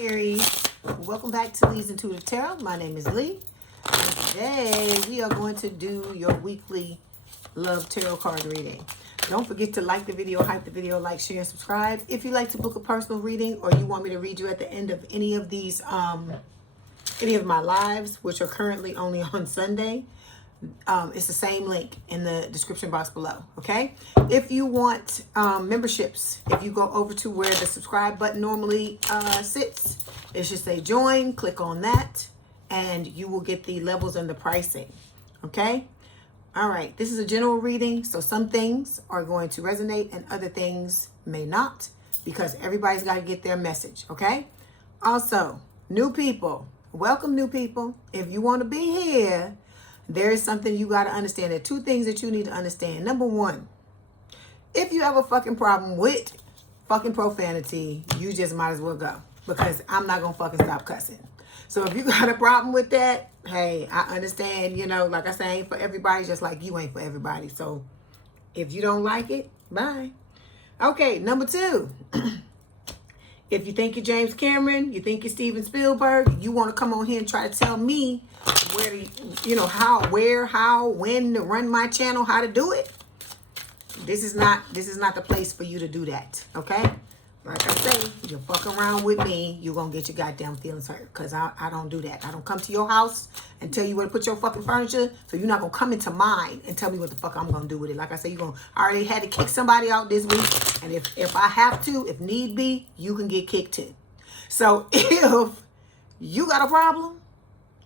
Aries. Welcome back to Leigh's Intuitive Tarot. My name is Leigh. And today we are going to do your weekly love tarot card reading. Don't forget to like the video, hype the video, like, share, and subscribe. If you'd like to book a personal reading or you want me to read you at the end of any of these, any of my lives, which are currently only on Sunday, it's the same link in the description box below. Okay, if you want memberships, if you go over to where the subscribe button normally sits, it should say join. Click on that and you will get the levels and the pricing. Okay, all right, this is a general reading, so some things are going to resonate and other things may not, because everybody's got to get their message. Okay, also new people, welcome new people. If you want to be here, there is something you got to understand. There are two things that you need to understand. Number one, if you have a fucking problem with fucking profanity, you just might as well go, because I'm not going to fucking stop cussing. So if you got a problem with that, hey, I understand, you know, like I say, ain't for everybody, just like you ain't for everybody. So if you don't like it, bye. Okay, number two. If you think you're James Cameron, you think you're Steven Spielberg, you want to come on here and try to tell me where to, you know, how, where, how, when to run my channel, how to do it. This is not the place for you to do that. Okay? Like I say, you fuck around with me, you're going to get your goddamn feelings hurt. Because I don't do that. I don't come to your house and tell you where to put your fucking furniture. So you're not going to come into mine and tell me what the fuck I'm going to do with it. Like I say, I already had to kick somebody out this week. And if I have to, if need be, you can get kicked too. So if you got a problem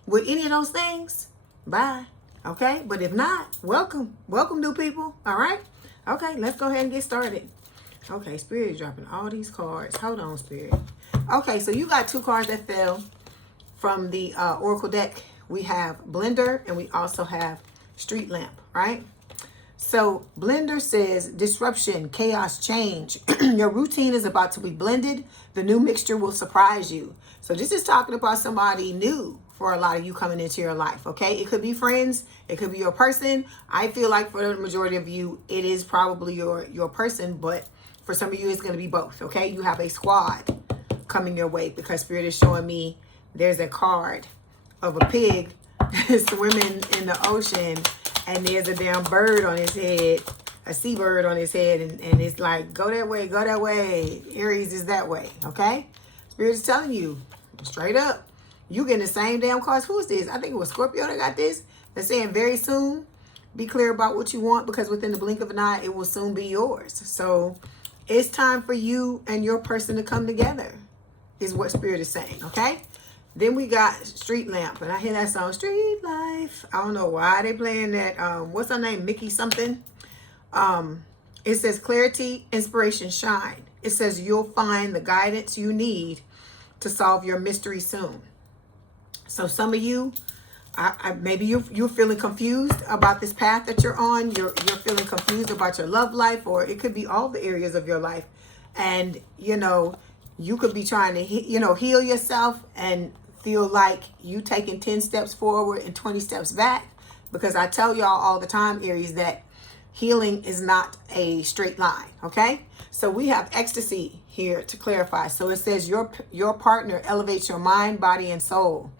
with any of those things, bye. Okay? But if not, welcome. Welcome, new people. All right? Okay, let's go ahead and get started. Okay, Spirit is dropping all these cards. Hold on, Spirit. Okay, so you got two cards that fell from the Oracle deck. We have Blender and we also have Street Lamp, right? So Blender says disruption, chaos, change. Your routine is about to be blended. The new mixture will surprise you. So this is talking about somebody new for a lot of you coming into your life, okay? It could be friends. It could be your person. I feel like for the majority of you, it is probably your person, but for some of you, it's going to be both, okay? You have a squad coming your way, because Spirit is showing me there's a card of a pig swimming in the ocean, and there's a damn bird on his head, a seabird on his head, and it's like, go that way, go that way. Aries is that way, okay? Spirit is telling you, straight up, you getting the same damn cards. Who is this? I think it was Scorpio that got this. They're saying very soon, be clear about what you want, because within the blink of an eye, it will soon be yours. So it's time for you and your person to come together, is what Spirit is saying, okay? Then we got Street Lamp, and I hear that song, Street Life. I don't know why they playing that. What's her name? Mickey something. It says clarity, inspiration, shine. It says you'll find the guidance you need to solve your mystery soon. So some of you, maybe you're feeling confused about this path that you're on. You're feeling confused about your love life, or it could be all the areas of your life. And, you know, you could be trying to, heal yourself and feel like you taking 10 steps forward and 20 steps back. Because I tell y'all all the time, Aries, that healing is not a straight line, okay? So we have ecstasy here to clarify. So it says your partner elevates your mind, body, and soul.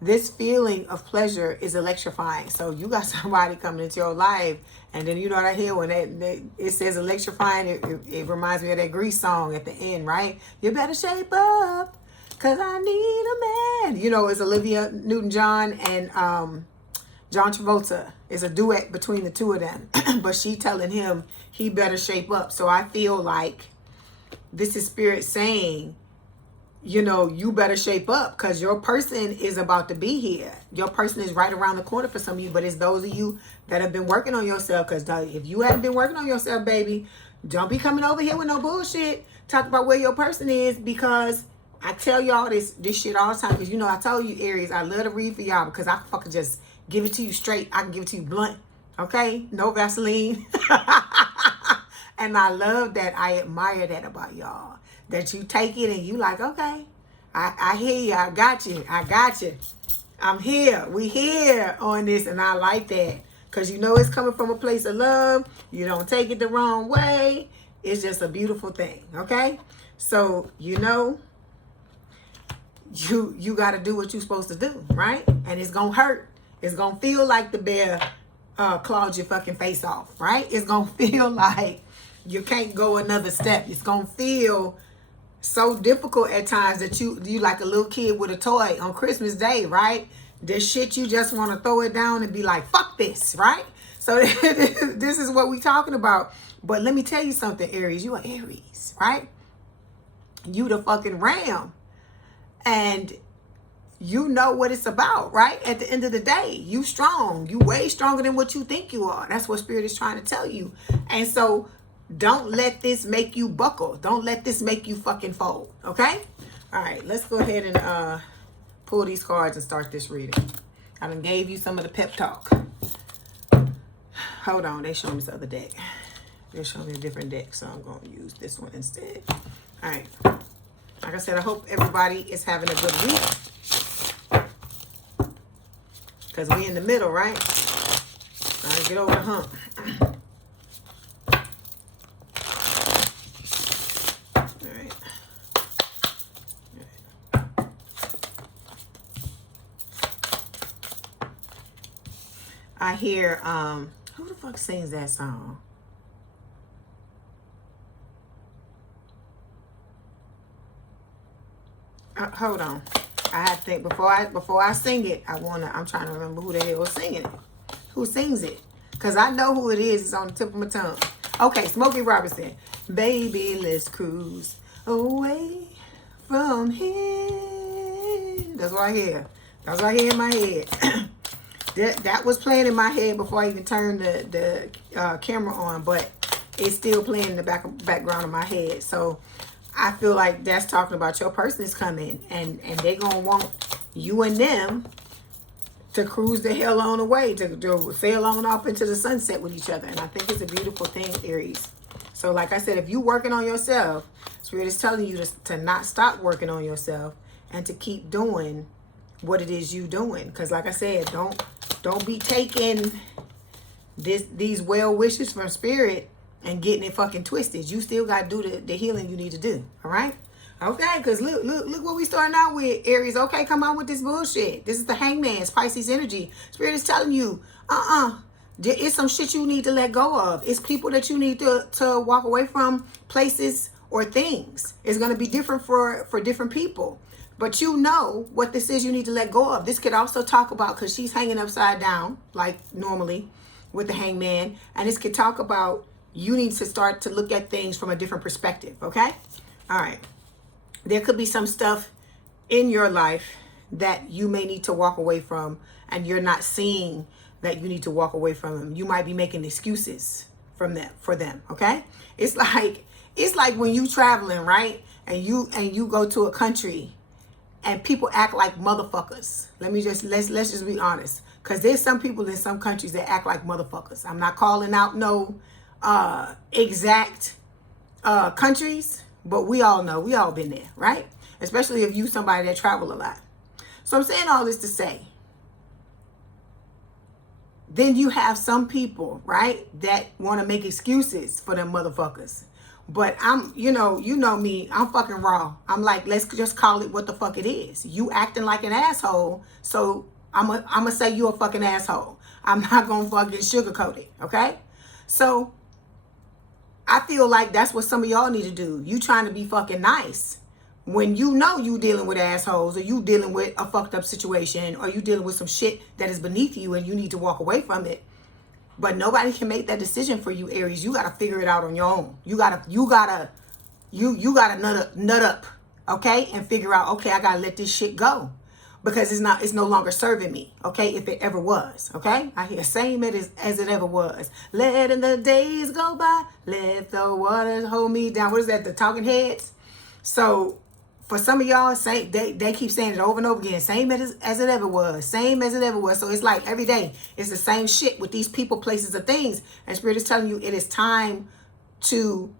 This feeling of pleasure is electrifying. So you got somebody coming into your life, and then you know what I hear when it says electrifying, it reminds me of that Grease song at the end, right? You better shape up, because I need a man. You know, it's Olivia Newton-John and John Travolta. It's a duet between the two of them. But she telling him he better shape up. So I feel like this is Spirit saying, you know, you better shape up, because your person is about to be here. Your person is right around the corner for some of you, but it's those of you that have been working on yourself. Because if you haven't been working on yourself, baby, don't be coming over here with no bullshit. Talk about where your person is, because I tell y'all this shit all the time. Because, you know, I told you, Aries, I love to read for y'all, because I fucking just give it to you straight. I can give it to you blunt, okay? No Vaseline. And I love that. I admire that about y'all. That you take it and you like, okay, I hear you. I got you. I'm here. We here on this, and I like that. Because you know it's coming from a place of love. You don't take it the wrong way. It's just a beautiful thing, okay? So, you know, you got to do what you're supposed to do, right? And it's gonna hurt. It's gonna feel like the bear clawed your fucking face off, right? It's gonna feel like you can't go another step. It's gonna feel so difficult at times that you like a little kid with a toy on Christmas Day, right? The shit you just want to throw it down and be like, fuck this, right? So this is what we talking about. But let me tell you something, Aries. You are Aries, right? You the fucking ram. And you know what it's about, right? At the end of the day, you strong. You way stronger than what you think you are. That's what Spirit is trying to tell you. And so don't let this make you buckle. Don't let this make you fucking fold, okay? All right, let's go ahead and pull these cards and start this reading. I done gave you some of the pep talk. Hold on, they showed me this other deck. They showed me a different deck, so I'm going to use this one instead. All right. Like I said, I hope everybody is having a good week. Because we in the middle, right? Trying to get over the hump. All right. I hear, who the fuck sings that song? Hold on. I have to think before I sing it. I'm trying to remember who the hell was singing it. Who sings it? Because I know who it is. It's on the tip of my tongue. Okay, Smokey Robinson. Baby, let's cruise away from here. That's what I hear. That's what I hear in my head. that was playing in my head before I even turned the camera on, but it's still playing in the background of my head. So I feel like that's talking about your person is coming, and they're going to want you and them to cruise the hell on away, to sail on off into the sunset with each other. And I think it's a beautiful thing, Aries. So like I said, if you're working on yourself, Spirit is telling you to not stop working on yourself and to keep doing what it is you doing. Because like I said, don't be taking these well wishes from Spirit and getting it fucking twisted. You still got to do the healing you need to do. All right? Okay, because look what we starting out with, Aries. Okay, come on with this bullshit. This is the Hangman's Pisces energy. Spirit is telling you, it's some shit you need to let go of. It's people that you need to walk away from, places or things. It's going to be different for different people. But you know what this is you need to let go of. This could also talk about, because she's hanging upside down, like normally with the Hangman. And this could talk about you need to start to look at things from a different perspective, okay? All right. There could be some stuff in your life that you may need to walk away from, and you're not seeing that you need to walk away from them. You might be making excuses for them, okay? It's like when you traveling, right? And you go to a country and people act like motherfuckers. Let's just be honest. Because there's some people in some countries that act like motherfuckers. I'm not calling out no exact countries, but we all know, we all been there, right? Especially if you somebody that travel a lot. So I'm saying all this to say, then you have some people, right, that want to make excuses for them motherfuckers. But I'm, you know me, I'm fucking raw. I'm like, let's just call it what the fuck it is. You acting like an asshole, so I'm gonna say you a fucking asshole. I'm not gonna fucking sugarcoat it, okay? So I feel like that's what some of y'all need to do. You trying to be fucking nice when you know you dealing with assholes, or you dealing with a fucked up situation, or you dealing with some shit that is beneath you and you need to walk away from it. But nobody can make that decision for you, Aries. You gotta figure it out on your own. You gotta nut up, okay, and figure out, okay, I gotta let this shit go, because it's no longer serving me, okay, if it ever was, okay? I hear same as it ever was. Letting the days go by, let the waters hold me down. What is that, the Talking Heads? So for some of y'all, they keep saying it over and over again, same as it ever was, same as it ever was. So it's like every day, it's the same shit with these people, places, and things. And Spirit is telling you it is time to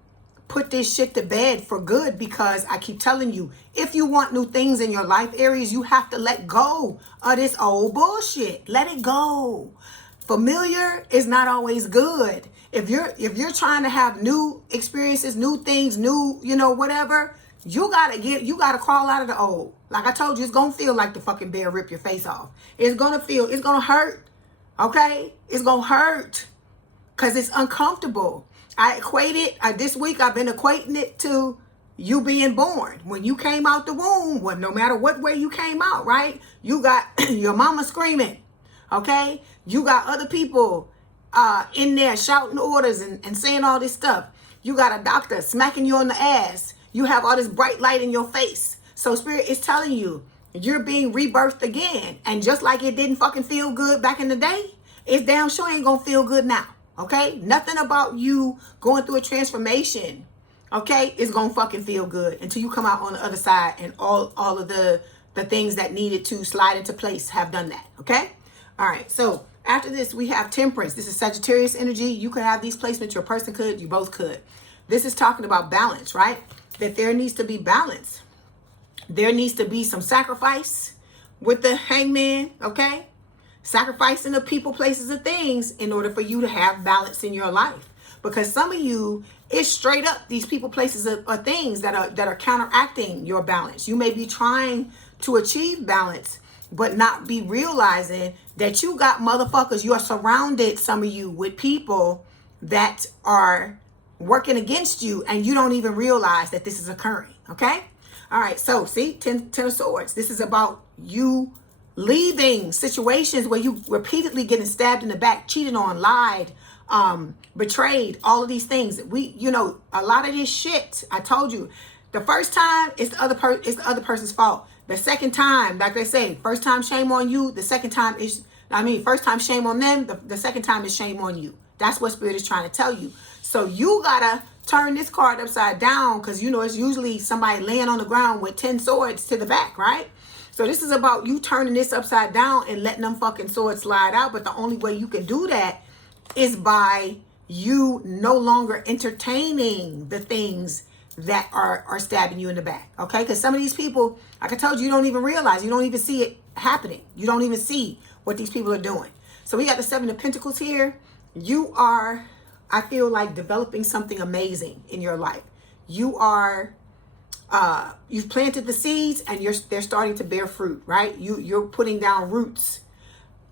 put this shit to bed for good, because I keep telling you, if you want new things in your life, Aries, you have to let go of this old bullshit. Let it go. Familiar is not always good. If you're trying to have new experiences, new things, new, whatever, You gotta crawl out of the old. Like I told you, it's gonna feel like the fucking bear rip your face off. It's gonna hurt. Okay? It's gonna hurt. Because it's uncomfortable. This week I've been equating it to you being born. When you came out the womb, well, no matter what way you came out, right? You got your mama screaming. Okay? You got other people in there shouting orders and saying all this stuff. You got a doctor smacking you on the ass. You have all this bright light in your face. So Spirit is telling you, you're being rebirthed again. And just like it didn't fucking feel good back in the day, it's damn sure ain't gonna feel good now. Okay? Nothing about you going through a transformation, okay, is gonna fucking feel good until you come out on the other side and all of the things that needed to slide into place have done that. Okay? All right. So after this, we have Temperance. This is Sagittarius energy. You could have these placements. Your person could. You both could. This is talking about balance, right? That there needs to be balance. There needs to be some sacrifice with the Hangman, okay? Sacrificing the people, places, and things in order for you to have balance in your life. Because some of you, it's straight up these people, places, or things that are counteracting your balance. You may be trying to achieve balance, but not be realizing that you got motherfuckers. You are surrounded, some of you, with people that are working against you, and you don't even realize that this is occurring. Okay? All right. So see, Ten of Swords. This is about you leaving situations where you repeatedly getting stabbed in the back, cheated on, lied, betrayed, all of these things. A lot of this shit, I told you, the first time it's the other person's fault. The second time, like they say, first time shame on you, the second time first time shame on them, the second time is shame on you. That's what Spirit is trying to tell you. So you gotta turn this card upside down, because it's usually somebody laying on the ground with 10 swords to the back, right? So this is about you turning this upside down and letting them fucking swords slide out. But the only way you can do that is by you no longer entertaining the things that are stabbing you in the back. Okay? Because some of these people, like I told you, you don't even realize. You don't even see it happening. You don't even see what these people are doing. So we got the Seven of Pentacles here. You are, I feel like, developing something amazing in your life. You are, you've planted the seeds and they're starting to bear fruit, right? You're putting down roots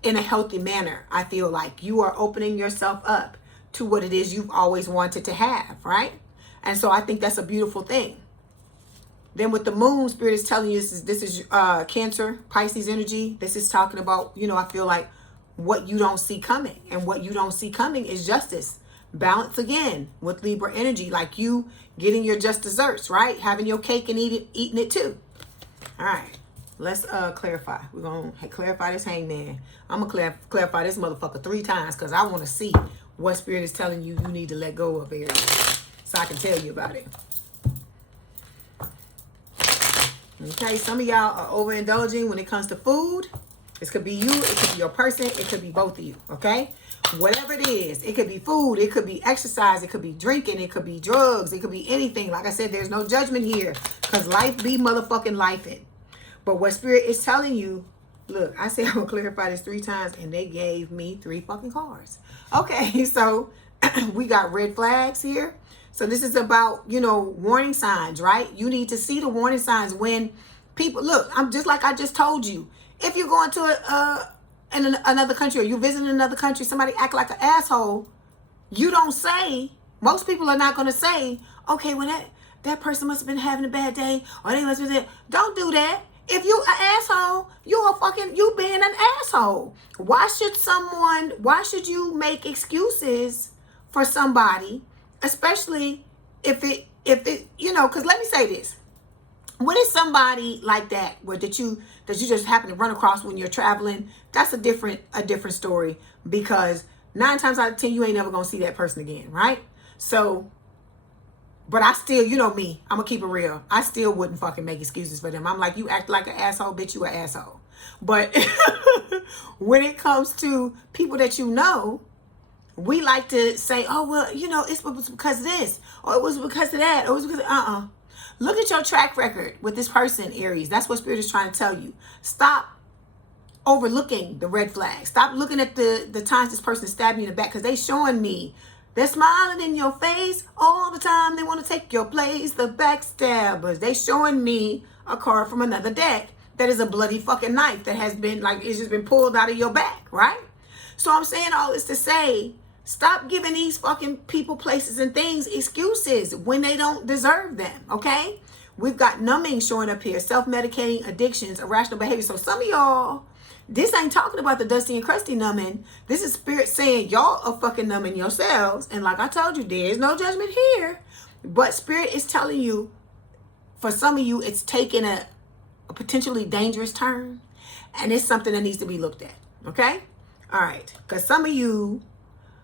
in a healthy manner. I feel like you are opening yourself up to what it is you've always wanted to have, right? And so I think that's a beautiful thing. Then with the Moon, Spirit is telling you this is Cancer, Pisces energy. This is talking about, I feel like what you don't see coming. And what you don't see coming is justice. Balance again with Libra energy, like you getting your just desserts, right? Having your cake and eating it too. All right, let's clarify. We're going to clarify this Hangman. I'm going to clarify this motherfucker 3 times because I want to see what Spirit is telling you need to let go of, Aries, so I can tell you about it. Okay, some of y'all are overindulging when it comes to food. This could be you, it could be your person, it could be both of you, okay? Whatever it is, it could be food, it could be exercise, it could be drinking, it could be drugs, it could be anything. Like I said, there's no judgment here because life be motherfucking lifing. But what Spirit is telling you, look, I said I'm going to clarify this 3 times and they gave me 3 fucking cards. Okay, so we got red flags here. So this is about, warning signs, right? You need to see the warning signs when people, look, I'm just like I just told you. If you're going to another country or you're visiting another country, somebody act like an asshole, you don't say, most people are not going to say, okay, well, that person must have been having a bad day or they must have been, don't do that. If you an asshole, you being an asshole. Why should you make excuses for somebody, especially if it, because let me say this. When it's somebody like that, that you just happen to run across when you're traveling, that's a different story, because 9 times out of 10 you ain't never gonna see that person again, right? So, but I still, me, I'm gonna keep it real. I still wouldn't fucking make excuses for them. I'm like, you act like an asshole, bitch, you an asshole. But when it comes to people that we like to say, oh well, it was because of this, or it was because of that, or it was because of, Look at your track record with this person, Aries. That's what Spirit is trying to tell you. Stop overlooking the red flags. Stop looking at the times this person stabbed you in the back, because they showing me They're smiling in your face all the time. They want to take your place. The backstabbers. They showing me a card from another deck that is a bloody fucking knife that has been like, it's just been pulled out of your back, right? So I'm saying all this to say, stop giving these fucking people, places, and things excuses when they don't deserve them, okay? We've got numbing showing up here, self-medicating, addictions, irrational behavior. So some of y'all, this ain't talking about the dusty and crusty numbing. This is spirit saying y'all are fucking numbing yourselves. And like I told you, there is no judgment here. But spirit is telling you, for some of you, it's taking a potentially dangerous turn. And it's something that needs to be looked at, okay? All right, because some of you,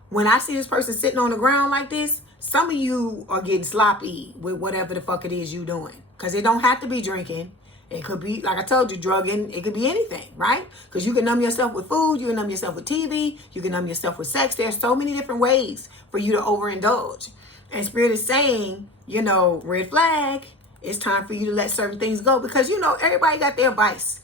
when I see this person sitting on the ground like this, some of you are getting sloppy with whatever the fuck it is you doing. Because it don't have to be drinking. It could be, like I told you, drugging. It could be anything, right? Because you can numb yourself with food. You can numb yourself with TV. You can numb yourself with sex. There's so many different ways for you to overindulge. And Spirit is saying, you know, red flag. It's time for you to let certain things go. Because, you know, everybody got their vice.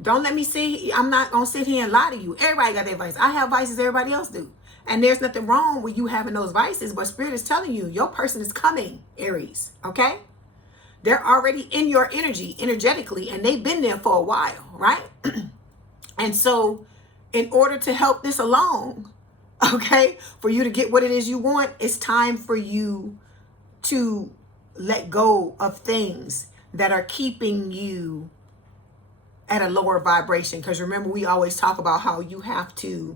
Don't let me see. I'm not going to sit here and lie to you. Everybody got their vice. I have vices. Everybody else do. And there's nothing wrong with you having those vices. But Spirit is telling you, your person is coming, Aries. Okay? They're already in your energy, energetically. And they've been there for a while, right? And so, in order to help this along, okay, for you to get what it is you want, it's time for you to let go of things that are keeping you at a lower vibration. Because remember, we always talk about how you have to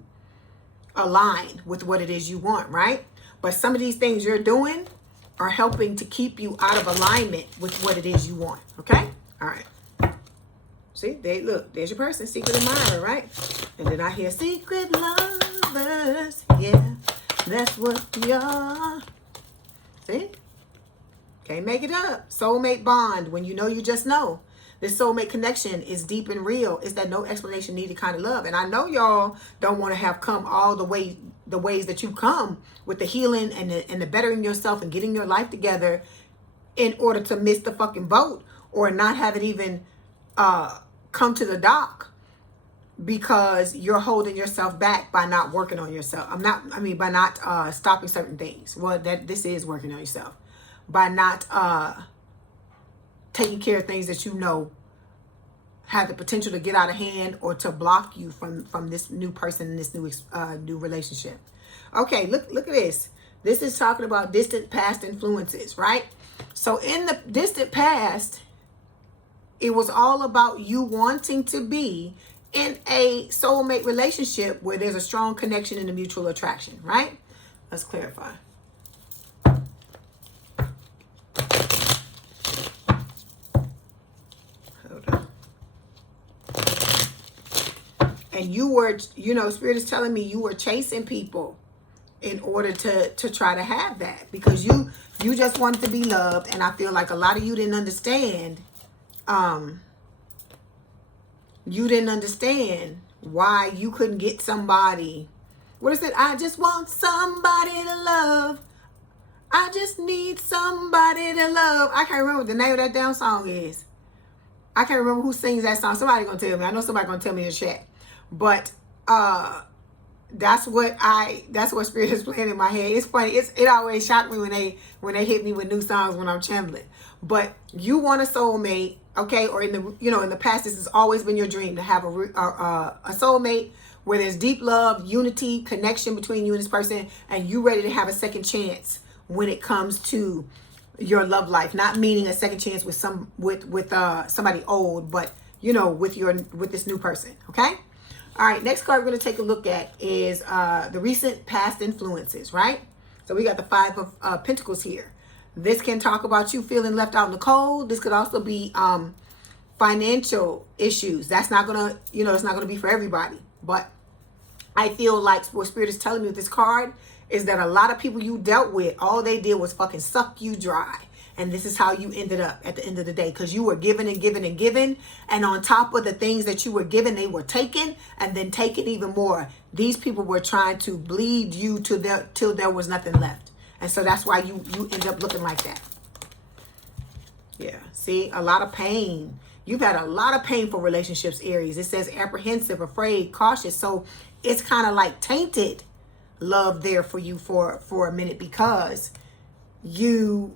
align with what it is you want, right? But some of these things you're doing are helping to keep you out of alignment with what it is you want, okay? All right. See, look, there's your person, secret admirer, right? And then I hear secret lovers. Yeah, that's what we are. See? Can't make it up. Soulmate bond. When you know, you just know. This soulmate connection is deep and real. It's that no explanation needed kind of love. And I know y'all don't want to have come all the way, the ways that you come with the healing and the bettering yourself and getting your life together in order to miss the fucking boat or not have it even come to the dock because you're holding yourself back by not working on yourself. By not stopping certain things. Well, this is working on yourself. By not taking care of things that you know have the potential to get out of hand or to block you from this new person and this new relationship. Okay, look at this. This is talking about distant past influences, right? So in the distant past, it was all about you wanting to be in a soulmate relationship where there's a strong connection and a mutual attraction, right? Let's clarify. And you were, you know, Spirit is telling me you were chasing people in order to try to have that. Because you just wanted to be loved. And I feel like a lot of you didn't understand. You didn't understand why you couldn't get somebody. What is it? I just want somebody to love. I just need somebody to love. I can't remember what the name of that damn song is. I can't remember who sings that song. Somebody gonna tell me. I know somebody gonna tell me in the chat. But that's what Spirit is playing in my head. It's funny. It always shocked me when they hit me with new songs when I'm channeling. But you want a soulmate, okay? Or in the past, this has always been your dream to have a soulmate where there's deep love, unity, connection between you and this person, and you ready to have a second chance when it comes to your love life. Not meaning a second chance with somebody old, but you know, with this new person, okay? All right, next card we're going to take a look at is the recent past influences, right? So we got the Five of Pentacles here. This can talk about you feeling left out in the cold. This could also be financial issues. That's not going to, it's not going to be for everybody. But I feel like what Spirit is telling me with this card is that a lot of people you dealt with, all they did was fucking suck you dry. And this is how you ended up at the end of the day. Because you were given and given and given. And on top of the things that you were given, they were taken. And then taken even more. These people were trying to bleed you till there was nothing left. And so that's why you end up looking like that. Yeah. See? A lot of pain. You've had a lot of painful relationships, Aries. It says apprehensive, afraid, cautious. So it's kind of like tainted. love there for you for a minute, because you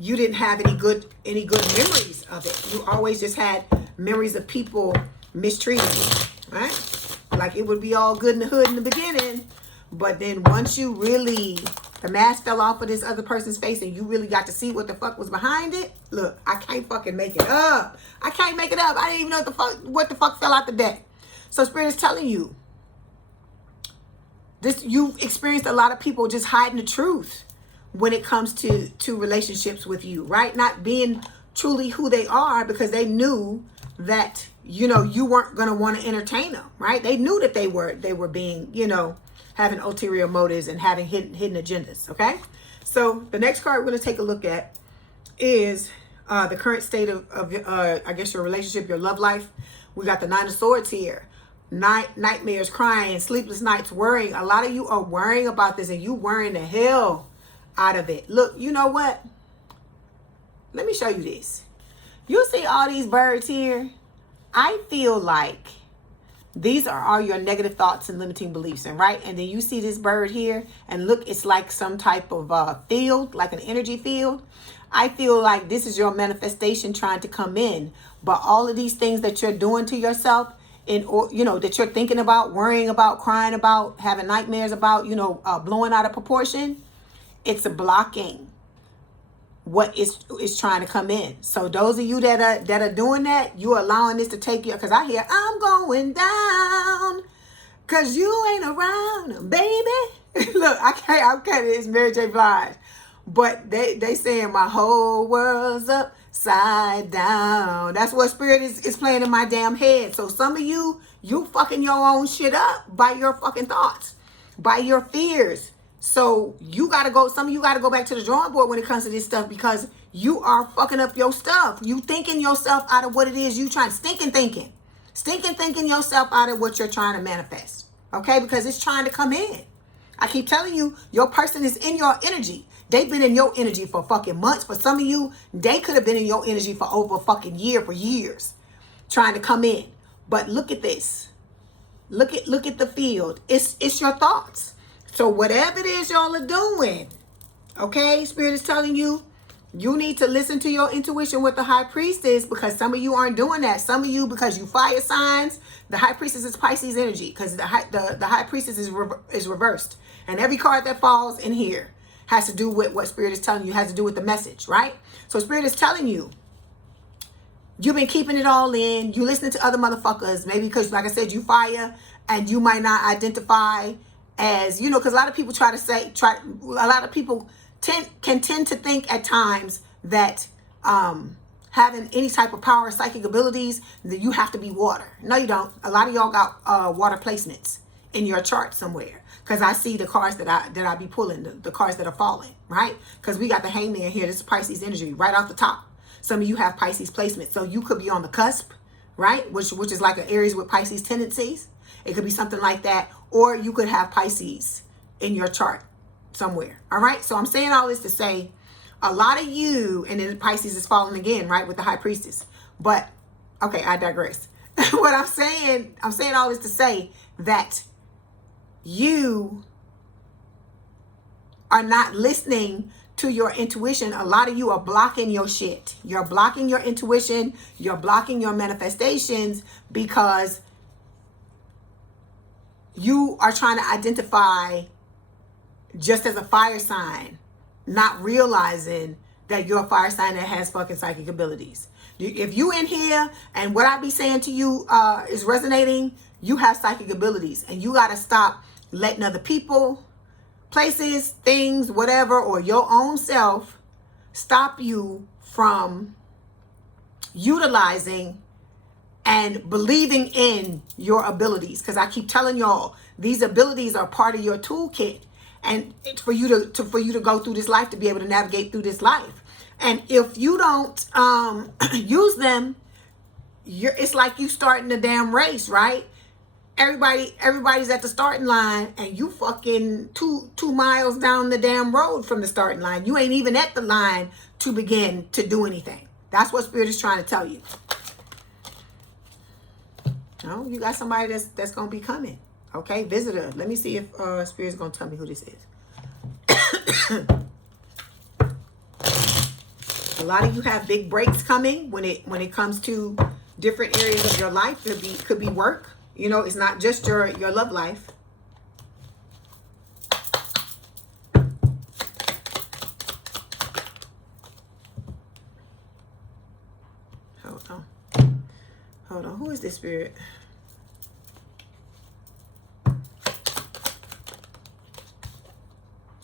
didn't have any good memories of it. You always just had memories of people mistreating you, right? Like it would be all good in the hood in the beginning, but then once you really, the mask fell off of this other person's face and you really got to see what the fuck was behind it. Look, I can't fucking make it up. I can't make it up. I didn't even know what the fuck fell out the deck. So Spirit is telling you, you've experienced a lot of people just hiding the truth when it comes to relationships with you, right? Not being truly who they are, because they knew that, you know, you weren't going to want to entertain them, right? They knew that they were being, you know, having ulterior motives and having hidden agendas, okay? So the next card we're going to take a look at is the current state of I guess, your relationship, your love life. We got the Nine of Swords here. Nightmares, crying, sleepless nights, worrying. A lot of you are worrying about this, and you worrying the hell out of it. Look, you know what? Let me show you this. You see all these birds here? I feel like these are all your negative thoughts and limiting beliefs, and right? And then you see this bird here, and look, it's like some type of field, like an energy field. I feel like this is your manifestation trying to come in, but all of these things that you're doing to yourself, or you know, that you're thinking about, worrying about, crying about, having nightmares about, you know, blowing out of proportion, it's blocking what is trying to come in. So those of you that are doing that, you're allowing this to take you, because I hear I'm going down because you ain't around, baby. Look, I can't, it's Mary J. Blige, but they saying my whole world's upside down. That's what Spirit is playing in my damn head. So some of you fucking your own shit up by your fucking thoughts, by your fears. So you got to go, some of you got to go back to the drawing board when it comes to this stuff, because you are fucking up your stuff. You thinking yourself out of what it is you trying, stinking thinking yourself out of what you're trying to manifest. Okay? Because it's trying to come in. I keep telling you, your person is in your energy. They've been in your energy for fucking months. For some of you, they could have been in your energy for over a fucking year, for years, trying to come in. But look at this. Look at the field. It's your thoughts. So whatever it is y'all are doing, okay, Spirit is telling you, you need to listen to your intuition with the High Priestess, because some of you aren't doing that. Some of you, because you fire signs, the High Priestess is Pisces energy, because the High Priestess is reversed. And every card that falls in here has to do with what Spirit is telling you, has to do with the message, right? So Spirit is telling you, you've been keeping it all in. You listening to other motherfuckers, maybe because, like I said, you fire, and you might not identify as, you know, because a lot of people a lot of people can tend to think at times that having any type of power or psychic abilities, that you have to be water. No, you don't. A lot of y'all got water placements in your chart somewhere, because I see the cards that I be pulling, the cards that are falling, right? Because we got the Hangman here. This is Pisces energy right off the top. Some of you have Pisces placement, so you could be on the cusp, right? Which is like an Aries with Pisces tendencies. It could be something like that. Or you could have Pisces in your chart somewhere. All right. So I'm saying all this to say, a lot of you, and then Pisces is falling again, right, with the High Priestess. But, okay, I digress. What I'm saying all this to say that you are not listening to your intuition. A lot of you are blocking your shit. You're blocking your intuition. You're blocking your manifestations, because you are trying to identify just as a fire sign, not realizing that you're a fire sign that has fucking psychic abilities. If you in here and what I be saying to you is resonating, you have psychic abilities, and you got to stop letting other people, places, things, whatever, or your own self stop you from utilizing and believing in your abilities. Because I keep telling y'all, these abilities are part of your toolkit, and it's for you to go through this life, to be able to navigate through this life. And if you don't use them, it's like you starting a damn race, right? Everybody's at the starting line, and you fucking two miles down the damn road from the starting line. You ain't even at the line to begin to do anything. That's what Spirit is trying to tell you. No, you got somebody that's gonna be coming. Okay, visitor. Let me see if Spirit's going to tell me who this is. A lot of you have big breaks coming when it comes to different areas of your life. Could be work. You know, it's not just your love life. Hold on. Who is this, Spirit?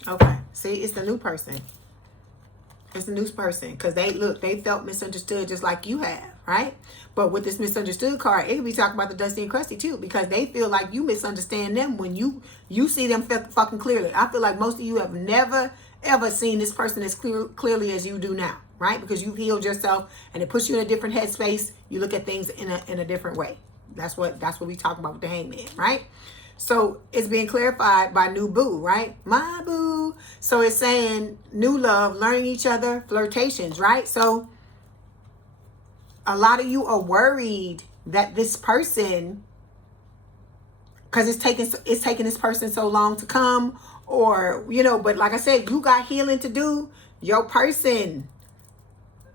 Okay. See, it's the new person. It's the new person. Because they felt misunderstood just like you have, right? But with this misunderstood card, it could be talking about the Dusty and Crusty too. Because they feel like you misunderstand them when you see them fucking clearly. I feel like most of you have never, ever seen this person as clearly as you do now. Right? Because you've healed yourself and it puts you in a different headspace. You look at things in a different way. That's what we talk about with the Hangman, right? So it's being clarified by new boo, right? My boo. So it's saying new love, learning each other, flirtations, right? So a lot of you are worried that this person, because it's taking this person so long to come, or, you know, but like I said, you got healing to do. Your person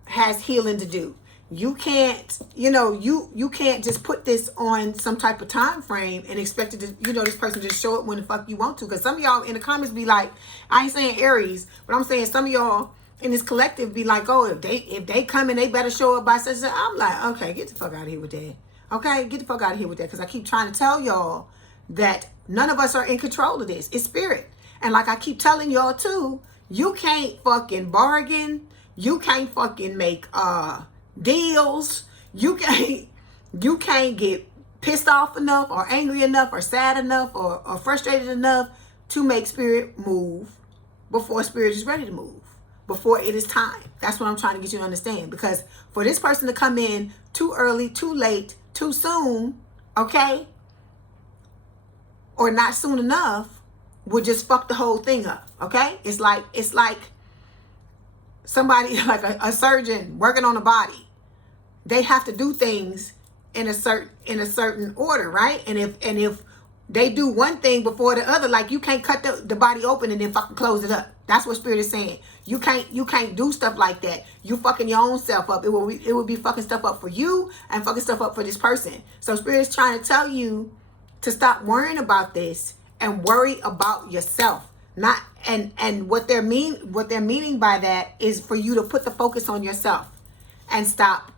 has healing to do. You can't, you know, you can't just put this on some type of time frame and expect it to, you know, this person just show up when the fuck you want to. Because some of y'all in the comments be like, I ain't saying Aries, but I'm saying some of y'all in this collective be like, oh, if they come in, they better show up by such and such. I'm like, okay, get the fuck out of here with that. Okay, get the fuck out of here with that. Because I keep trying to tell y'all that none of us are in control of this. It's spirit. And like I keep telling y'all too, you can't fucking bargain. You can't fucking make deals. You can't get pissed off enough or angry enough or sad enough or frustrated enough to make spirit move before spirit is ready to move, before it is time. That's what I'm trying to get you to understand. Because for this person to come in too early, too late, too soon, okay, or not soon enough, would just fuck the whole thing up. Okay, it's like somebody like a surgeon working on a body. They have to do things in a certain order, right? And if they do one thing before the other, like you can't cut the body open and then fucking close it up. That's what spirit is saying. You can't do stuff like that. You fucking your own self up. It will be fucking stuff up for you and fucking stuff up for this person. So spirit is trying to tell you to stop worrying about this and worry about yourself. Not and what they're meaning by that is for you to put the focus on yourself and stop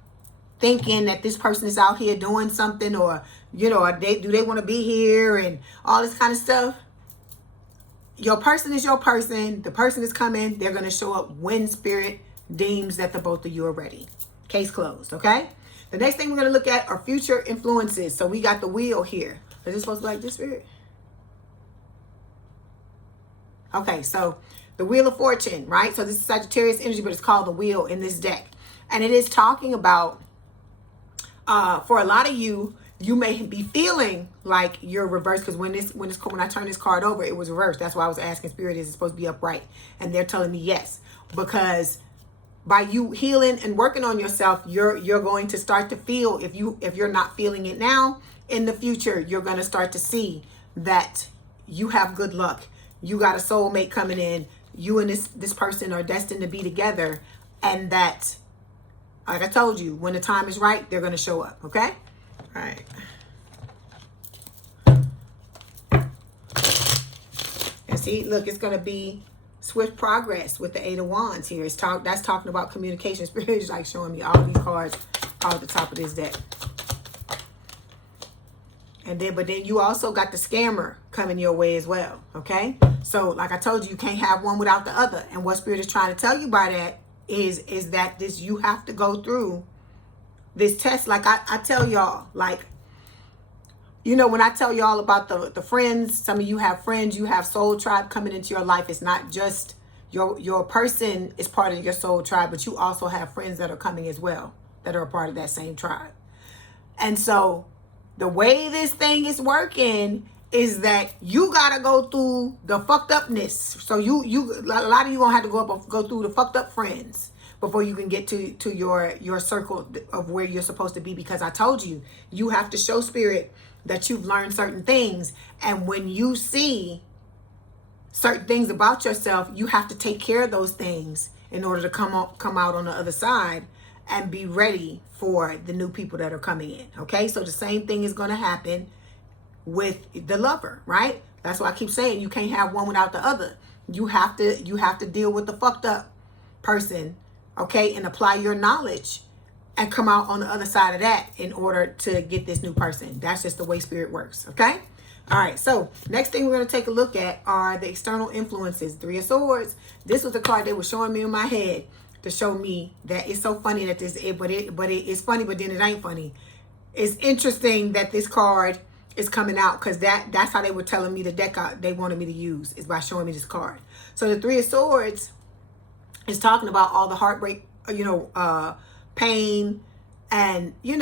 thinking that this person is out here doing something, or, you know, do they want to be here and all this kind of stuff. Your person is your person. The person is coming. They're going to show up when spirit deems that the both of you are ready. Case closed. Okay. The next thing we're going to look at are future influences. So we got the wheel here. Is this supposed to be like this, spirit? Okay, so the Wheel of Fortune, right? So this is Sagittarius energy, but it's called the Wheel in this deck. And it is talking about, for a lot of you, you may be feeling like you're reversed, because when I turn this card over, it was reversed. That's why I was asking spirit, is it supposed to be upright? And they're telling me yes, because by you healing and working on yourself, you're going to start to feel, if you're not feeling it now, in the future, you're going to start to see that you have good luck. You got a soulmate coming in. You and this person are destined to be together. And that, like I told you, when the time is right, they're going to show up. Okay? All right. And see, look, it's going to be swift progress with the Eight of Wands here. That's talking about communication. Spirit is like showing me all these cards all at the top of this deck. But then you also got the scammer coming your way as well, okay? So, like I told you can't have one without the other. And what spirit is trying to tell you by that is that you have to go through this test. Like I tell y'all, like, you know, when I tell y'all about the friends, some of you have friends, you have soul tribe coming into your life. It's not just your person is part of your soul tribe, but you also have friends that are coming as well that are a part of that same tribe. And so the way this thing is working is that you gotta go through the fucked upness. So a lot of you gonna have to go through the fucked up friends before you can get to your circle of where you're supposed to be. Because I told you, you have to show spirit that you've learned certain things. And when you see certain things about yourself, you have to take care of those things in order to come out on the other side and be ready for the new people that are coming in. Okay, so the same thing is going to happen with the lover, right? That's why I keep saying you can't have one without the other. You have to deal with the fucked up person, okay, and apply your knowledge and come out on the other side of that in order to get this new person. That's just the way spirit works, okay? All right, so next thing we're going to take a look at are the external influences. Three of Swords. This was the card they were showing me in my head to show me that it's so funny that it's funny, but then it ain't funny. It's interesting that this card is coming out, because that's how they were telling me the deck they wanted me to use, is by showing me this card. So the Three of Swords is talking about all the heartbreak, pain, and you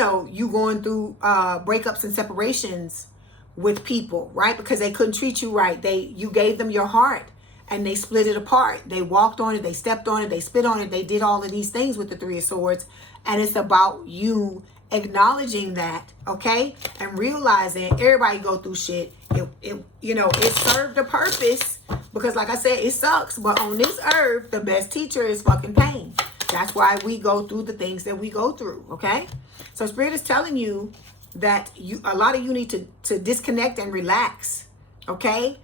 going through breakups and separations with people, right? Because they couldn't treat you right. You gave them your heart and they split it apart. They walked on it, they stepped on it, they spit on it, they did all of these things with the Three of Swords. And it's about you acknowledging that, okay? And realizing everybody go through shit. It served a purpose, because like I said, it sucks, but on this earth, the best teacher is fucking pain. That's why we go through the things that we go through, okay? So Spirit is telling you that a lot of you need to disconnect and relax, okay?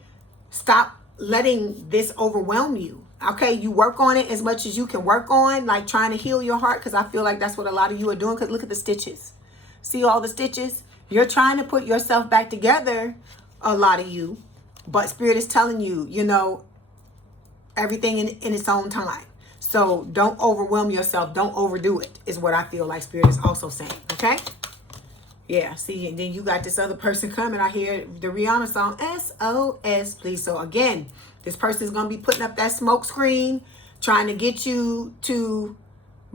Stop letting this overwhelm you, okay? You work on it as much as you can work on, like trying to heal your heart, because I feel like that's what a lot of you are doing. Because look at the stitches. See all the stitches? You're trying to put yourself back together, a lot of you, but Spirit is telling you, everything in its own time. So don't overwhelm yourself. Don't overdo it, is what I feel like Spirit is also saying, okay? Yeah, see, and then you got this other person coming. I hear the Rihanna song, SOS, please. So again, this person is going to be putting up that smoke screen, trying to get you to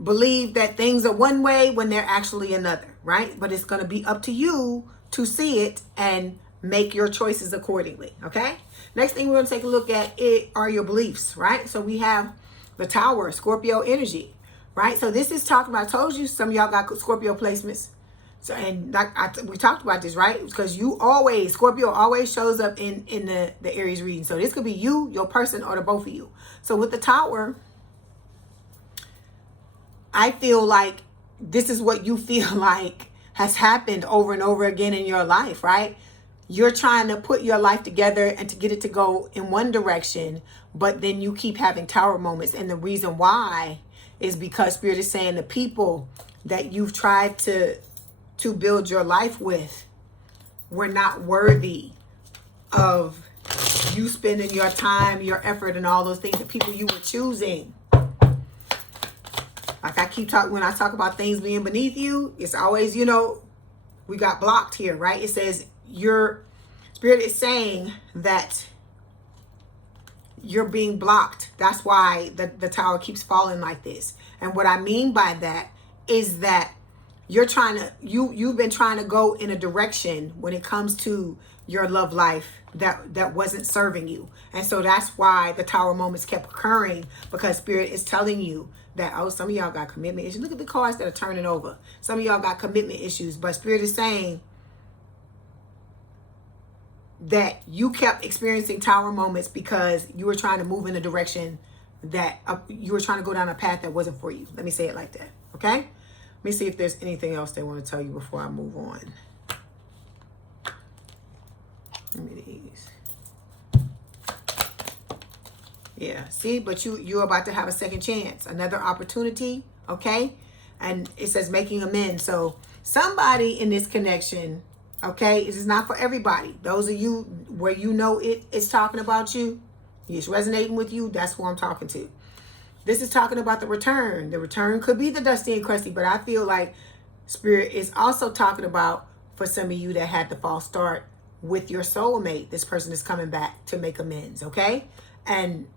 believe that things are one way when they're actually another, right? But it's going to be up to you to see it and make your choices accordingly, okay? Next thing we're going to take a look at are your beliefs, right? So we have the Tower, Scorpio energy, right? So this is talking about, I told you some of y'all got Scorpio placements. So, and like we talked about this, right? Because Scorpio always shows up in the Aries reading. So this could be you, your person, or the both of you. So with the Tower, I feel like this is what you feel like has happened over and over again in your life, right? You're trying to put your life together and to get it to go in one direction, but then you keep having Tower moments. And the reason why is because Spirit is saying the people that you've tried to build your life with were not worthy of you spending your time, your effort, and all those things, the people you were choosing. Like I keep talking, when I talk about things being beneath you, it's always, we got blocked here, right? It says your Spirit is saying that you're being blocked. That's why the Tower keeps falling like this. And what I mean by that is that you've been trying to go in a direction when it comes to your love life that wasn't serving you. And so that's why the Tower moments kept occurring, because Spirit is telling you that, some of y'all got commitment issues. Look at the cards that are turning over. Some of y'all got commitment issues, but Spirit is saying that you kept experiencing Tower moments because you were trying to move in a direction that you were trying to go down a path that wasn't for you. Let me say it like that, okay? Let me see if there's anything else they want to tell you before I move on. Give me these. Yeah, see, but you're about to have a second chance, another opportunity, okay? And it says making amends. So somebody in this connection, okay, this is not for everybody. Those of you where it's talking about you, it's resonating with you, that's who I'm talking to. This is talking about the return. The return could be the dusty and crusty, but I feel like Spirit is also talking about, for some of you that had the false start with your soulmate, this person is coming back to make amends, okay? And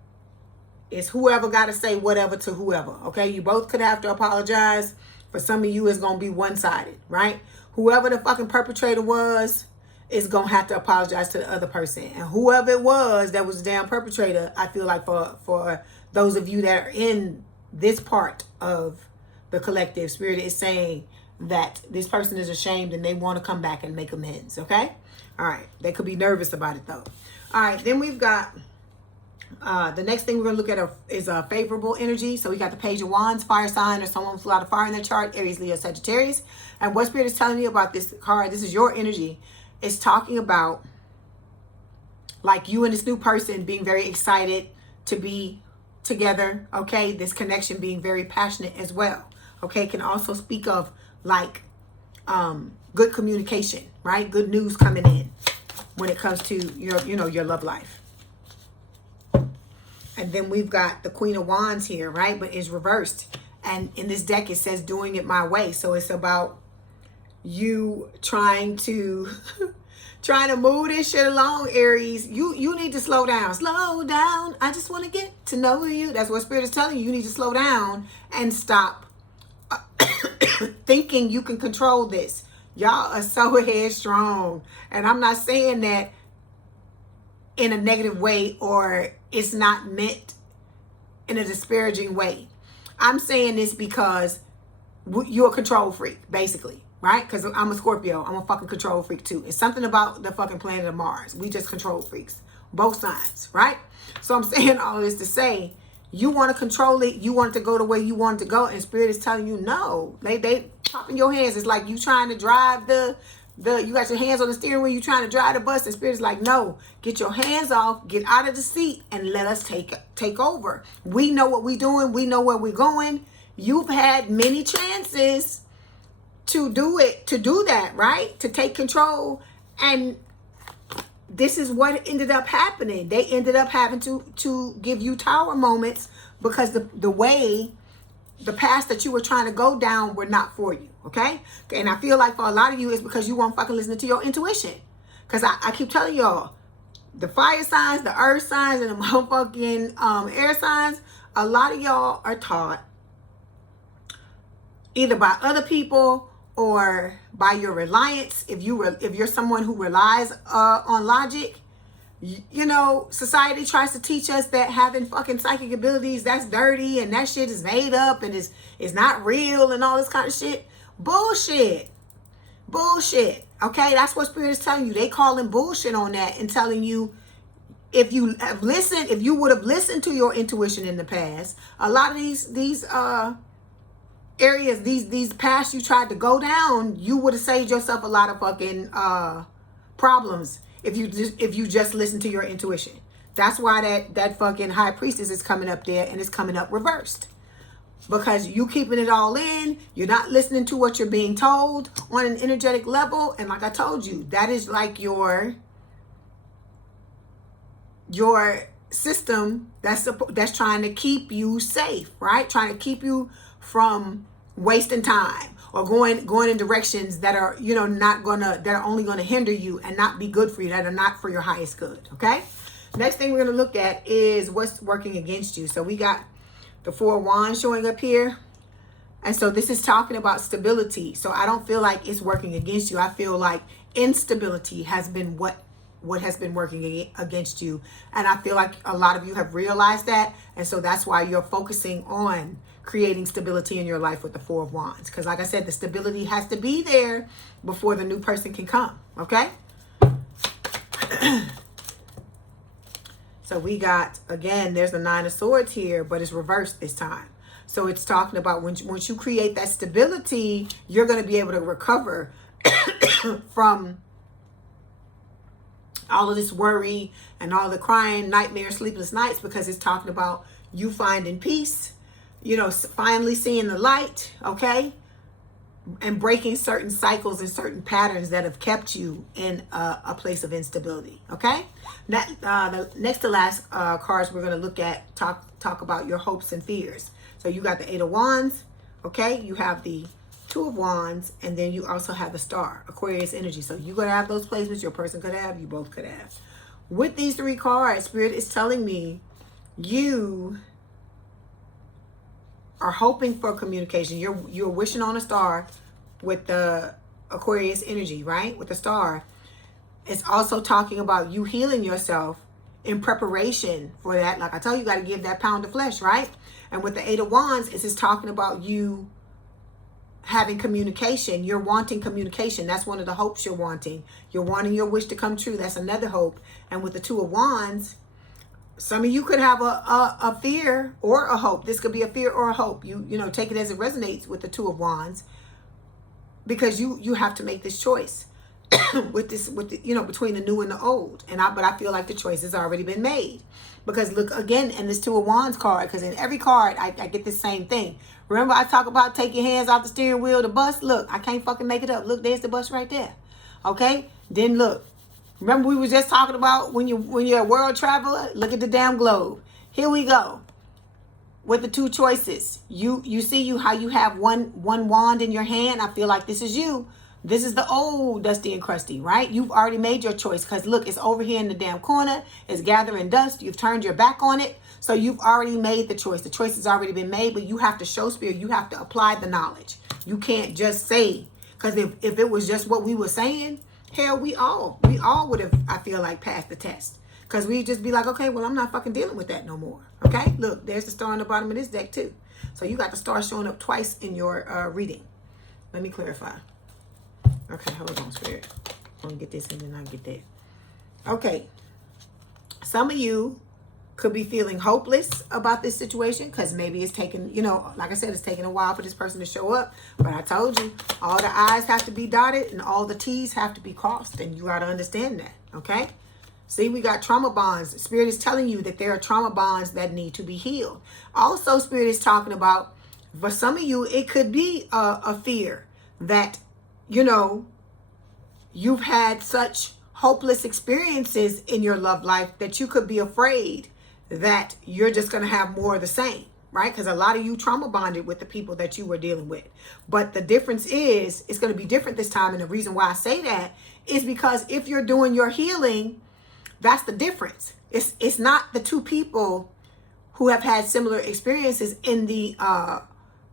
it's whoever got to say whatever to whoever, okay? You both could have to apologize. For some of you, it's going to be one-sided, right? Whoever the fucking perpetrator was is going to have to apologize to the other person. And whoever it was that was the damn perpetrator, I feel like for those of you that are in this part of the collective. Spirit is saying that this person is ashamed and they want to come back and make amends, okay? All right. They could be nervous about it, though. All right. Then we've got the next thing we're going to look at is a favorable energy. So we got the Page of Wands, fire sign, or someone with a lot of fire in their chart, Aries, Leo, Sagittarius. And what Spirit is telling me about this card, this is your energy, it's talking about like you and this new person being very excited to be together, okay? This connection being very passionate as well, okay? Can also speak of like good communication, right? Good news coming in when it comes to your, you know, your love life. And then we've got the Queen of Wands here, right? But it's reversed. And in this deck, it says doing it my way. So it's about you trying to move this shit along, Aries. You need to slow down. Slow down. I just want to get to know you. That's what Spirit is telling you. You need to slow down and stop thinking you can control this. Y'all are so headstrong. And I'm not saying that in a negative way or it's not meant in a disparaging way. I'm saying this because you're a control freak, basically, right? Because I'm a Scorpio. I'm a fucking control freak too. It's something about the fucking planet of Mars. We just control freaks. Both signs, right? So I'm saying all this to say, you want to control it. You want it to go the way you want it to go. And Spirit is telling you no. They popping your hands. It's like you trying to drive you got your hands on the steering wheel, you trying to drive the bus, and Spirit's like, no, get your hands off, get out of the seat, and let us take over. We know what we're doing. We know where we're going. You've had many chances to do that, right? To take control. And this is what ended up happening. They ended up having to give you tower moments because the path that you were trying to go down were not for you, okay? And I feel like for a lot of you, it's because you won't fucking listen to your intuition. Because I keep telling y'all, the fire signs, the earth signs, and the motherfucking air signs, a lot of y'all are taught either by other people or by your reliance. If you're someone who relies on logic, you know, society tries to teach us that having fucking psychic abilities, that's dirty and that shit is made up and is not real and all this kind of shit. Bullshit. Bullshit. Okay, that's what Spirit is telling you. They calling bullshit on that and telling you if you would have listened to your intuition in the past, a lot of these areas, these paths you tried to go down, you would have saved yourself a lot of fucking problems. If you just listen to your intuition. That's why that fucking high priestess is coming up there and it's coming up reversed. Because you keeping it all in, you're not listening to what you're being told on an energetic level. And like I told you, that is like your system that's trying to keep you safe, right? Trying to keep you from wasting time or going in directions that are, you know, that are only gonna hinder you and not be good for you, that are not for your highest good. Okay. Next thing we're gonna look at is what's working against you. So we got the Four of Wands showing up here. And so this is talking about stability. So I don't feel like it's working against you. I feel like instability has been what has been working against you. And I feel like a lot of you have realized that. And so that's why you're focusing on creating stability in your life with the Four of Wands. Because like I said, the stability has to be there before the new person can come. Okay? So we got, again, there's the Nine of Swords here, but it's reversed this time. So it's talking about once you create that stability, you're going to be able to recover from all of this worry and all the crying, nightmares, sleepless nights, because it's talking about you finding peace, you know, finally seeing the light, okay? And breaking certain cycles and certain patterns that have kept you in a place of instability, okay? The next to last cards we're going to look at talk about your hopes and fears. So you got the Eight of Wands, okay? You have the Two of Wands, and then you also have the Star, Aquarius energy. So you're going to have those placements. Your person could have, you both could have. With these three cards, Spirit is telling me you are hoping for communication. You're wishing on a star with the Aquarius energy, right? With the Star. It's also talking about you healing yourself in preparation for that. Like I told you, you got to give that pound of flesh, right? And with the Eight of Wands, it's just talking about you having communication. You're wanting communication. That's one of the hopes you're wanting. You're wanting your wish to come true. That's another hope. And with the Two of Wands, some of you could have a fear or a hope. This could be a fear or a hope. You know, take it as it resonates with the Two of Wands, because you have to make this choice with the, you know, between the new and the old. But I feel like the choice has already been made, because look again in this Two of Wands card, because in every card I get the same thing. Remember I talk about take your hands off the steering wheel of the bus? Look, I can't fucking make it up. Look, there's the bus right there. Okay, then look, remember we were just talking about when you're a world traveler, look at the damn globe. Here we go with the two choices. You see how you have one wand in your hand. I feel like this is you. This is the old Dusty and Crusty, right? You've already made your choice, because look, it's over here in the damn corner. It's gathering dust. You've turned your back on it. So you've already made the choice. The choice has already been made, but you have to show Spirit. You have to apply the knowledge. You can't just say, because if it was just what we were saying, hell, we all would have, I feel like, passed the test. Because we'd just be like, okay, well, I'm not fucking dealing with that no more. Okay, look, there's the star on the bottom of this deck too. So you got the star showing up twice in your reading. Let me clarify. Okay, hold on, Spirit. I'm going to get this and then I'll get that. Okay. Some of you could be feeling hopeless about this situation, because maybe it's taken, you know, like I said, it's taken a while for this person to show up. But I told you, all the I's have to be dotted and all the T's have to be crossed. And you got to understand that, okay? See, we got trauma bonds. Spirit is telling you that there are trauma bonds that need to be healed. Also, Spirit is talking about, for some of you, it could be a fear that, you know, you've had such hopeless experiences in your love life that you could be afraid that you're just going to have more of the same, right? Because a lot of you trauma bonded with the people that you were dealing with. But the difference is, it's going to be different this time. And the reason why I say that is because if you're doing your healing, that's the difference. It's not the two people who have had similar experiences in the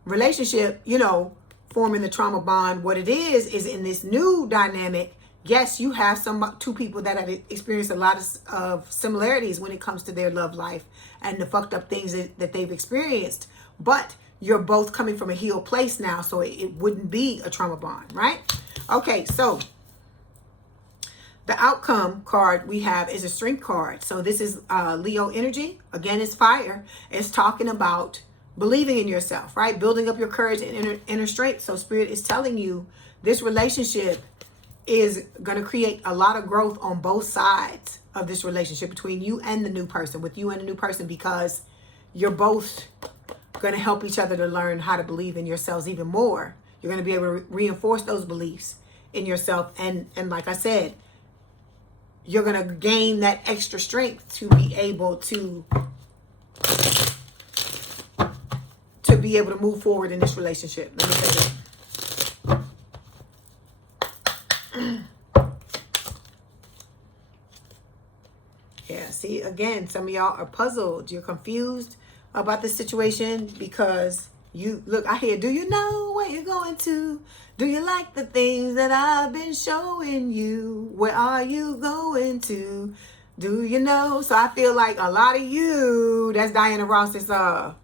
relationship, you know, forming the trauma bond. What it is in this new dynamic, yes, you have two people that have experienced a lot of similarities when it comes to their love life and the fucked up things that they've experienced. But you're both coming from a healed place now, so it wouldn't be a trauma bond, right? Okay, so the outcome card we have is a strength card. So this is Leo energy. Again, it's fire. It's talking about believing in yourself, right? Building up your courage and inner strength. So Spirit is telling you this relationship is going to create a lot of growth on both sides of this relationship, between you and the new person, with you and the new person, because you're both going to help each other to learn how to believe in yourselves even more. You're going to be able to reinforce those beliefs in yourself. And like I said, you're going to gain that extra strength to be able to move forward in this relationship. Let me say that. Yeah, see, again, some of y'all are puzzled. You're confused about the situation because you look, I hear, do you know where you're going to? Do you like the things that I've been showing you? Where are you going to? Do you know? So I feel like a lot of you, that's Diana Ross's, I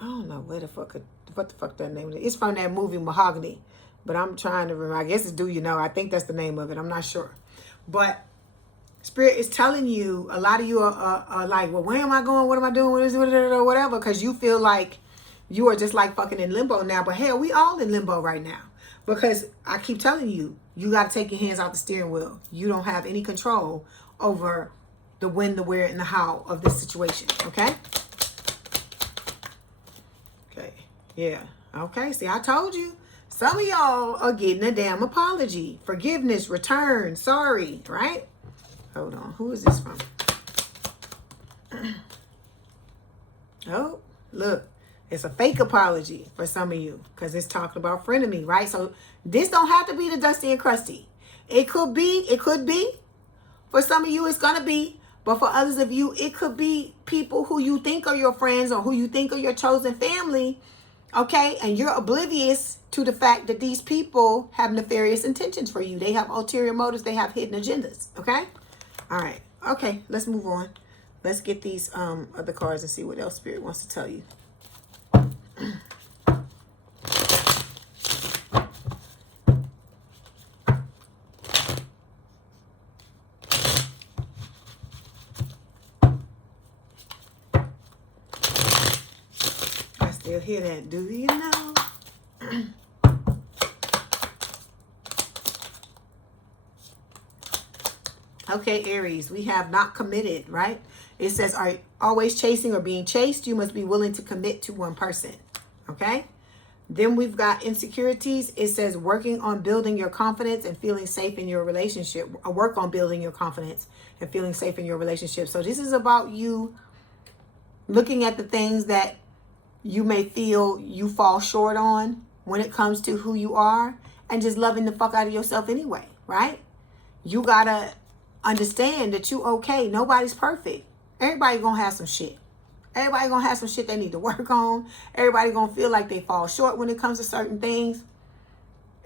don't know what the fuck that name is. It's from that movie Mahogany, but I'm trying to remember. I guess it's Do You Know? I think that's the name of it. I'm not sure. But Spirit is telling you, a lot of you are like, well, where am I going? What am I doing? What is it? Or whatever. Because you feel like you are just like fucking in limbo now. But hell, we all in limbo right now. Because I keep telling you, you got to take your hands off the steering wheel. You don't have any control over the when, the where, and the how of this situation. Okay? Okay. Yeah. Okay. See, I told you. Some of y'all are getting a damn apology. Forgiveness, return, sorry, right? Hold on. Who is this from? Oh, look. It's a fake apology for some of you because it's talking about frenemy, right? So this don't have to be the dusty and crusty. It could be. For some of you, it's going to be. But for others of you, it could be people who you think are your friends or who you think are your chosen family, okay? And you're oblivious to the fact that these people have nefarious intentions for you. They have ulterior motives. They have hidden agendas, okay? All right. Okay, let's move on. Let's get these other cards and see what else Spirit wants to tell you. I still hear that. Do you know? Okay, Aries, we have not committed, right? It says, are always chasing or being chased? You must be willing to commit to one person, okay? Then we've got insecurities. It says working on building your confidence and feeling safe in your relationship. Work on building your confidence and feeling safe in your relationship. So this is about you looking at the things that you may feel you fall short on when it comes to who you are and just loving the fuck out of yourself anyway, right? You gotta understand that you okay. Nobody's perfect. Everybody gonna have some shit. Everybody gonna have some shit they need to work on. Everybody gonna feel like they fall short when it comes to certain things.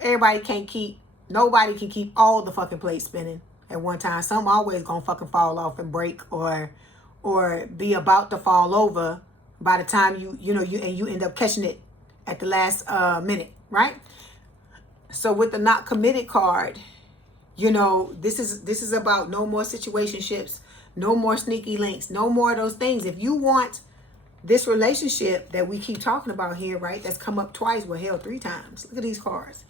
Nobody can keep all the fucking plates spinning at one time. Some always gonna fucking fall off and break or be about to fall over by the time you end up catching it at the last minute, right? So with the not committed card, this is about no more situationships, no more sneaky links, no more of those things. If you want this relationship that we keep talking about here, right, that's come up twice, well, hell, 3 times. Look at these cards.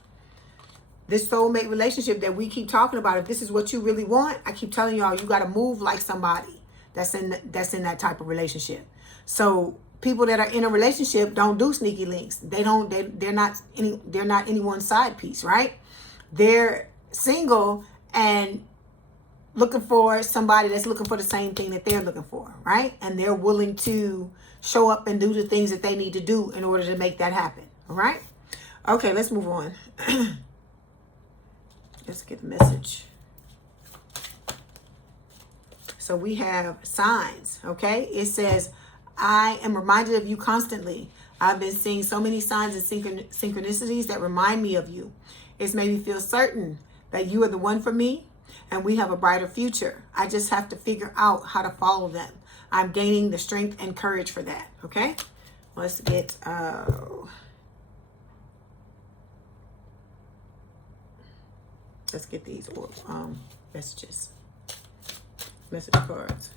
This soulmate relationship that we keep talking about, if this is what you really want, I keep telling y'all, you got to move like somebody that's in that type of relationship. So people that are in a relationship don't do sneaky links. They're not anyone's side piece, right? They're single and looking for somebody that's looking for the same thing that they're looking for, right? And they're willing to show up and do the things that they need to do in order to make that happen, all right? Okay, let's move on. Let's get the message. So we have signs, okay? It says, I am reminded of you constantly. I've been seeing so many signs and synchronicities that remind me of you. It's made me feel certain that you are the one for me and we have a brighter future. I just have to figure out how to follow them. I'm gaining the strength and courage for that, okay? Let's get, these messages. Message cards.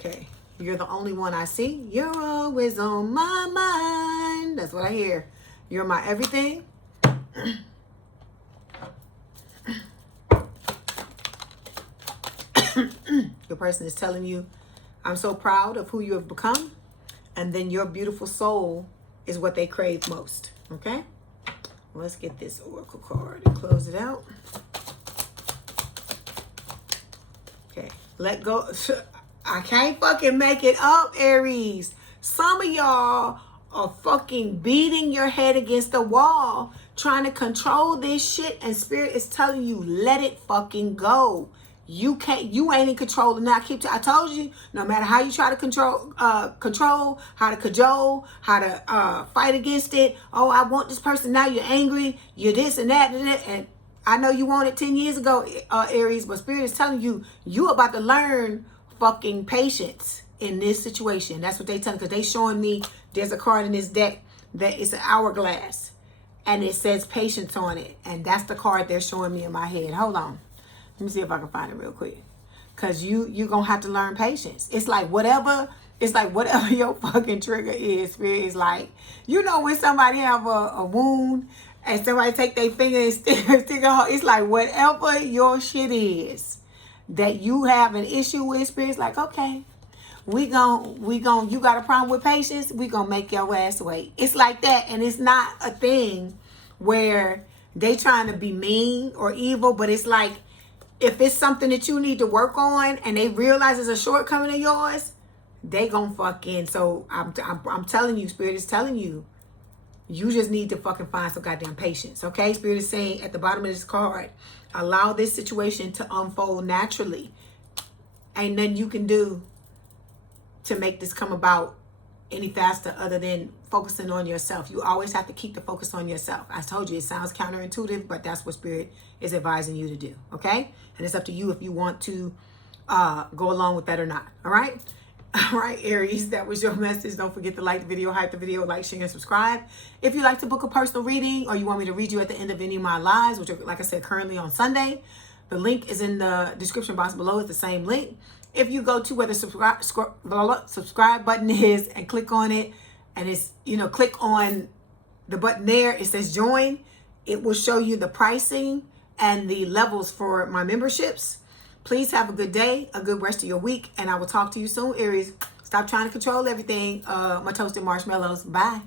Okay. You're the only one I see. You're always on my mind. That's what I hear. You're my everything. Your person is telling you, I'm so proud of who you have become. And then your beautiful soul is what they crave most. Okay? Let's get this oracle card and close it out. Okay. Let go. I can't fucking make it up, Aries. Some of y'all are fucking beating your head against the wall trying to control this shit, and Spirit is telling you, let it fucking go. You ain't in control. And I told you, no matter how you try to control, how to cajole, how to fight against it. Oh, I want this person. Now you're angry. You're this and that and that. And I know you wanted 10 years ago, Aries, but Spirit is telling you, you about to learn fucking patience in this situation. That's what they telling, because they showing me there's a card in this deck that is an hourglass and it says patience on it, and that's the card they're showing me in my head. Hold on, let me see if I can find it real quick, because you're gonna have to learn patience. It's like whatever your fucking trigger is. Spirit is like, when somebody have a wound and somebody take their finger and stick a hole, it's like whatever your shit is that you have an issue with, Spirit's like, okay, you got a problem with patience, we gonna make your ass wait. It's like that. And it's not a thing where they trying to be mean or evil, but it's like, if it's something that you need to work on and they realize it's a shortcoming of yours, they gonna fucking, so I'm telling you, Spirit is telling you, you just need to fucking find some goddamn patience, okay? Spirit is saying at the bottom of this card, allow this situation to unfold naturally. Ain't nothing you can do to make this come about any faster other than focusing on yourself. You always have to keep the focus on yourself. I told you it sounds counterintuitive, but that's what Spirit is advising you to do, okay? And it's up to you if you want to go along with that or not, all right? All right, Aries, that was your message. Don't forget to like the video, hype the video, like, share, and subscribe. If you'd like to book a personal reading or you want me to read you at the end of any of my lives, which are, like I said, currently on Sunday, the link is in the description box below. It's the same link. If you go to where the subscribe button is and click on it, and it's, click on the button there, it says join. It will show you the pricing and the levels for my memberships. Please have a good day, a good rest of your week, and I will talk to you soon, Aries. Stop trying to control everything. My toasted marshmallows. Bye.